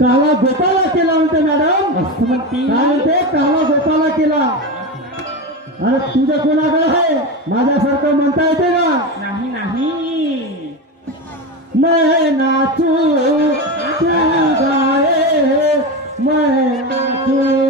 काला गोपाला केला म्हणते मॅडम. काय म्हणते? काला गोपाला केला. अरे तुझ्या कोणाकडे आहे? माझ्यासारखं म्हणता येते ना नाही नाही. मै नाचू गाय मै नाचू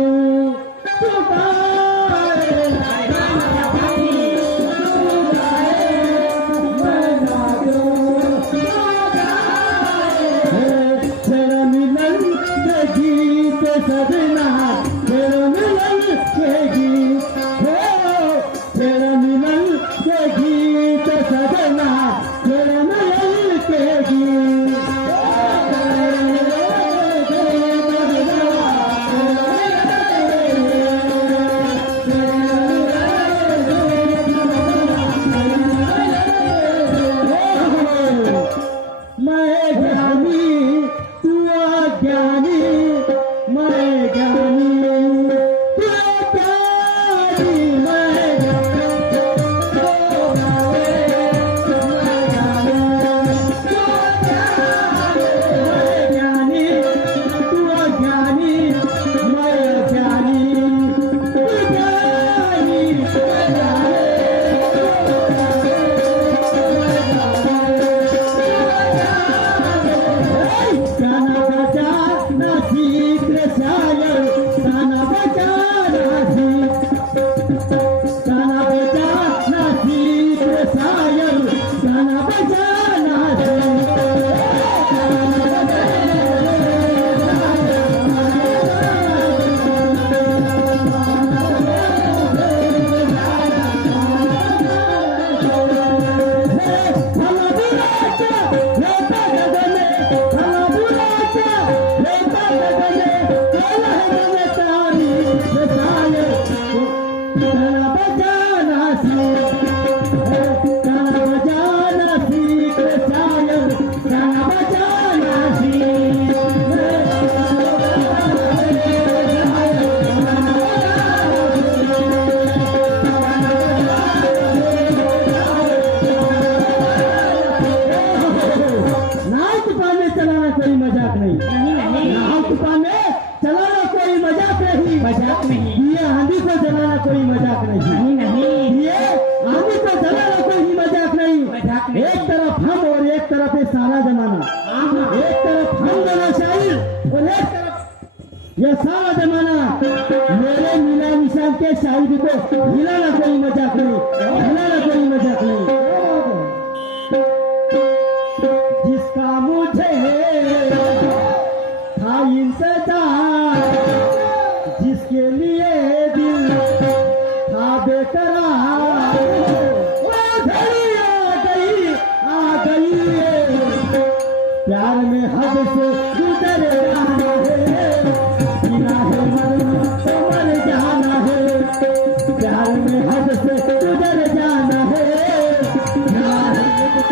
के शाही को हिलाना कोई मजाक नहीं हिलाना कोई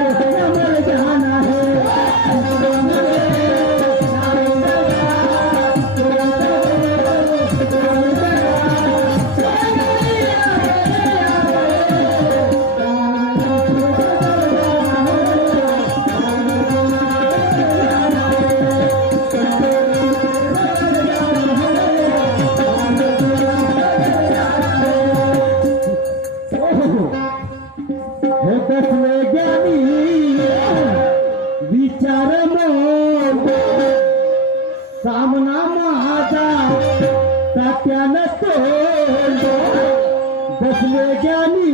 Thank you. না কেন বসলে জ্ঞানী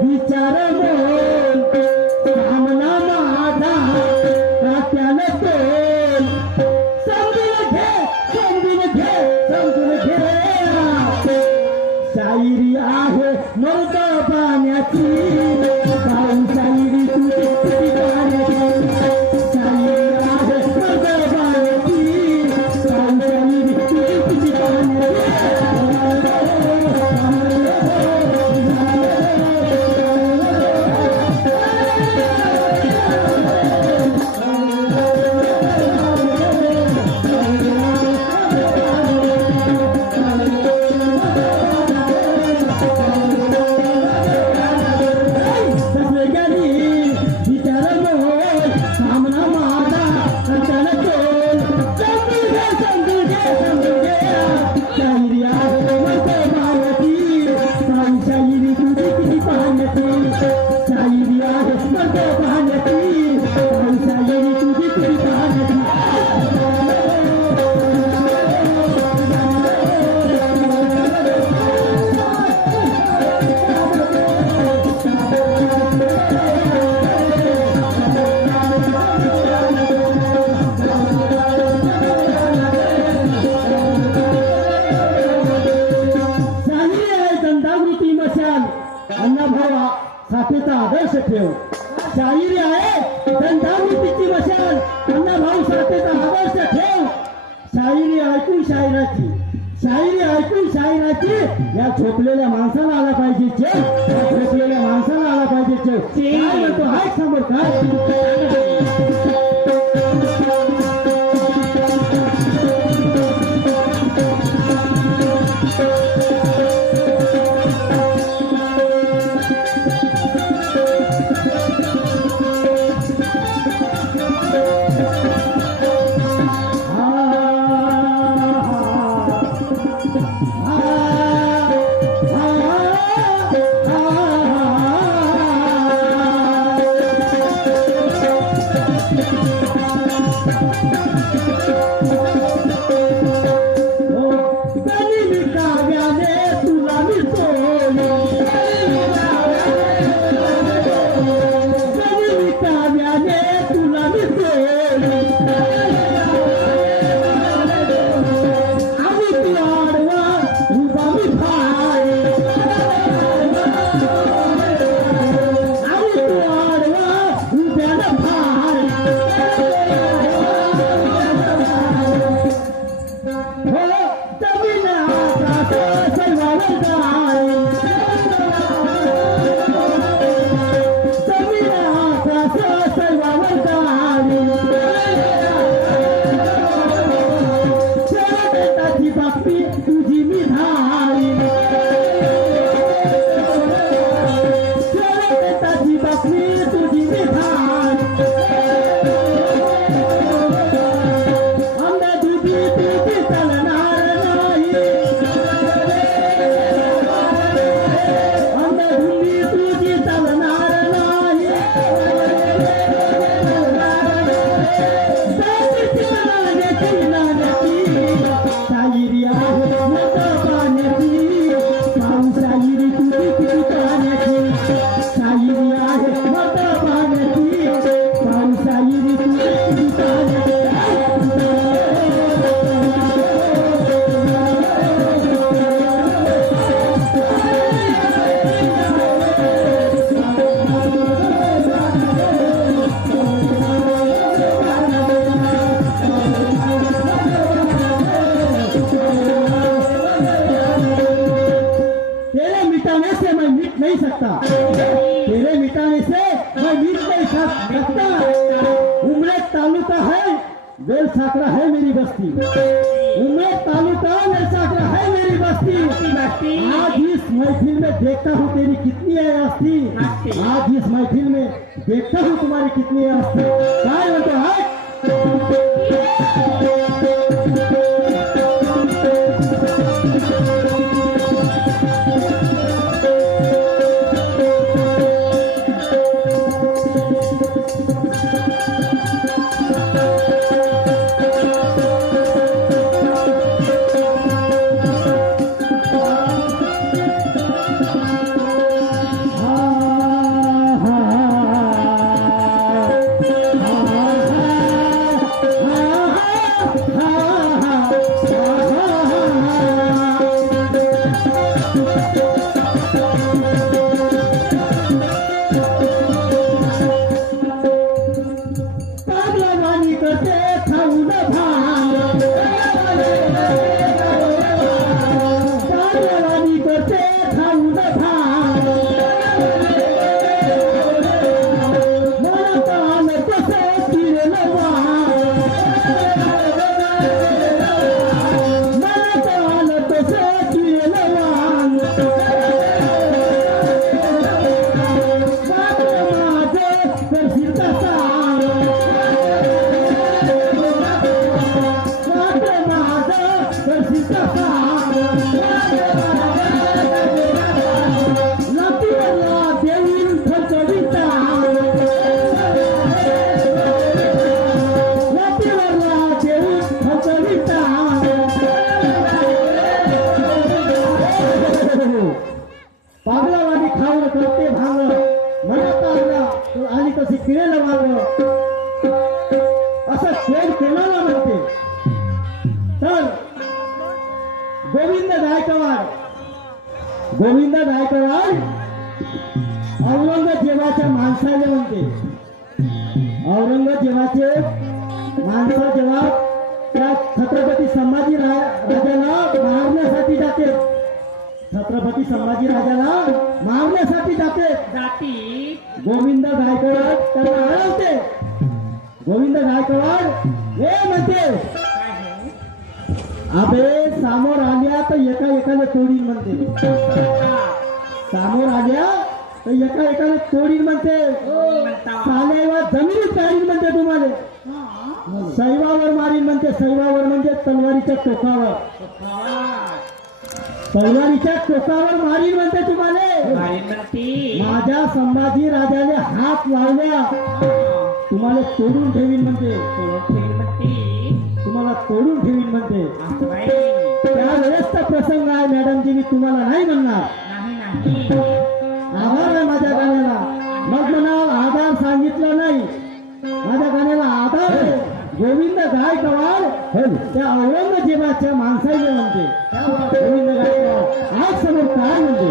বিচার Thank you. देव शाहिरी आहे. ग्रंथावृत्तीची मशाल अण्णाभाऊ साठेचा आदर्श ठेव. शाहिरी ऐकून शाहिराची शाहिरी ऐकून शाहिराची या झोपलेल्या माणसाला आला पाहिजे चेव. झोपलेल्या माणसाला आला पाहिजे चेव. म्हणतो? हाय समोर काय? me. आज इस महफिल में देखता हूँ तेरी कितनी है आज इस महफिल में देखता हूँ तुम्हारी कितनी है हस्ती क्या बोलते हैं छत्रपती संभाजी राजाला मारण्यासाठी जाते. जाती. गोविंद गायकवाड त्यांना अडवते गोविंद गायकवाड हे म्हणते अबे समोर आल्या तर एका एकाने तोडीन म्हणते. समोर आल्या तर एका एकाने तोडीन म्हणते. साल्यावर जमिनीत काढीन म्हणते तुम्हाला. सैवावर मारीन म्हणते. सैवावर म्हणजे तलवारीच्या टोकावर. तलवारीच्या टोकावर मारीन म्हणते तुम्हाला. माझ्या संभाजी राजाने हात लावल्या. तुम्हाला तोडून ठेवीन म्हणते. तुम्हाला तोडून ठेवीन म्हणते. त्यावेळेसचा प्रसंग आहे मॅडमजी मी तुम्हाला नाही म्हणणार. नाही नाही. आधार आहे माझ्या गाण्याला. मग म्हणाल आधार सांगितलं नाही. माझ्या गाण्याला आधार आहे. गोविंद गायकवाड त्या औरंगजेबाच्या माणसाने म्हणते. गोविंद गायकवाड आज समोर काय म्हणते?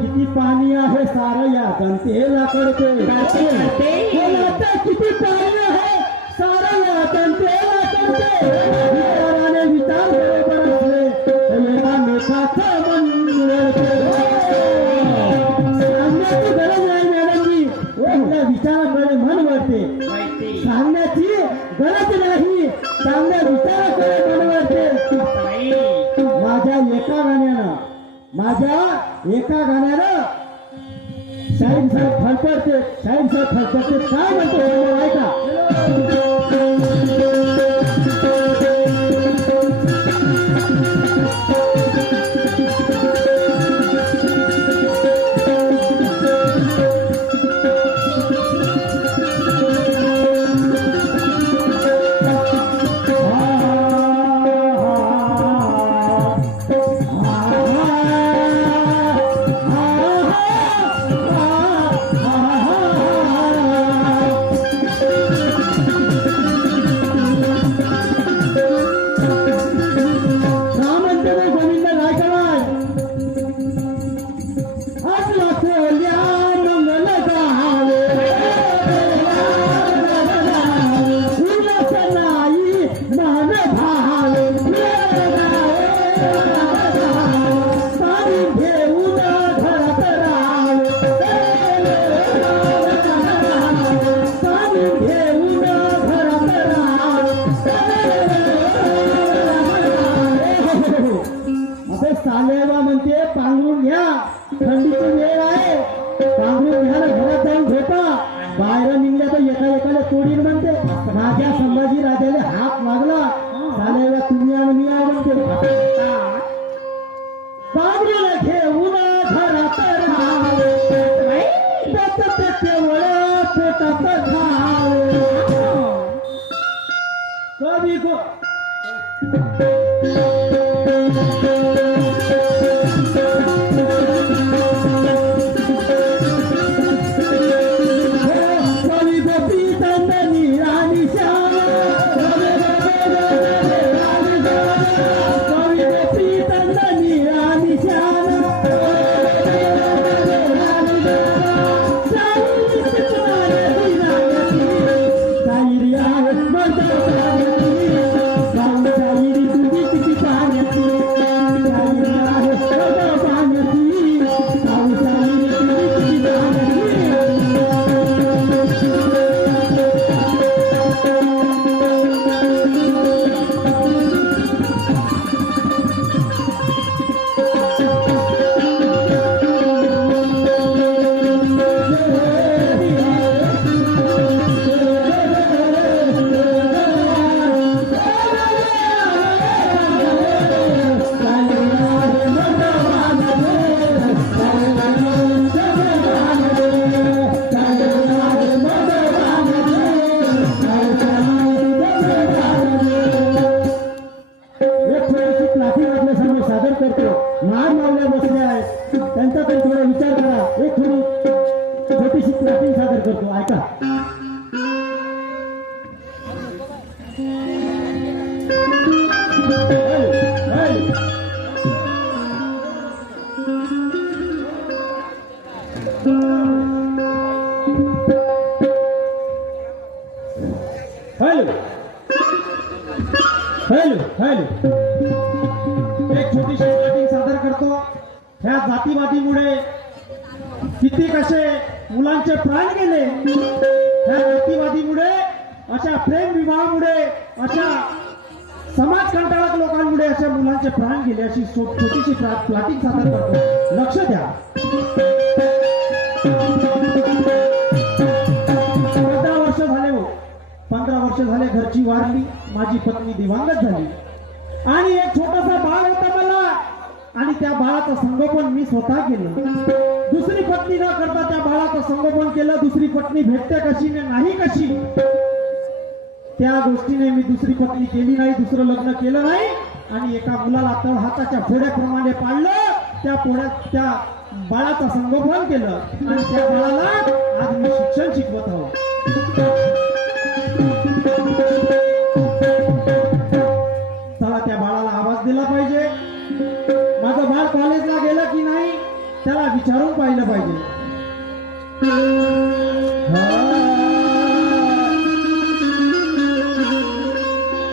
किती पाणी आहे सारं या कळते, कळते. कोणाचं किती पाणी आहे शाहीर साहेब फडफडते काय म्हणते पांघरून घ्या. थंडीची वेळ आहे. पांघरून घ्या घरात जाऊन झोपा. बाहेर निघल्या तर एका एकाला तोडीन म्हणते. माझ्या संभाजी राजाने हात लागला झालेला तुम्ही आणि मी करतो लहान मुलांना बसल्या त्यांचा पण थोडा विचार करा एक थोडी छोटीशी प्राचीन सादर करतो ऐका Hello. Hello. Hello. ह्या जातीवादीमुळे किती कसे मुलांचे प्राण गेले ह्या जातीवादीमुळे अशा प्रेम विवाहामुळे अशा समाज कंटाळक लोकांमुळे अशा मुलांचे प्राण गेले अशी छोटीशी प्लॅटिंग सादर करतो. लक्ष द्या. पंधरा वर्ष झाले हो. पंधरा वर्ष झाले घरची वारली माझी पत्नी दिवांगत झाली. आणि एक छोटासा बाळ आणि त्या बाळाचं संगोपन मी स्वतः केलं. दुसरी पत्नी न करता त्या बाळाचं संगोपन केलं दुसरी पत्नी भेटते कशी नाही कशी? त्या गोष्टीने मी दुसरी पत्नी केली नाही दुसरं लग्न केलं नाही. आणि एका मुलाला तळ हाताच्या फोड्याप्रमाणे पाळलं त्या पोळ्यात त्या बाळाचं संगोपन केलं. आणि त्या बाळाला आज मी शिक्षण शिकवत आहोत विचारून पाहिलं पाहिजे.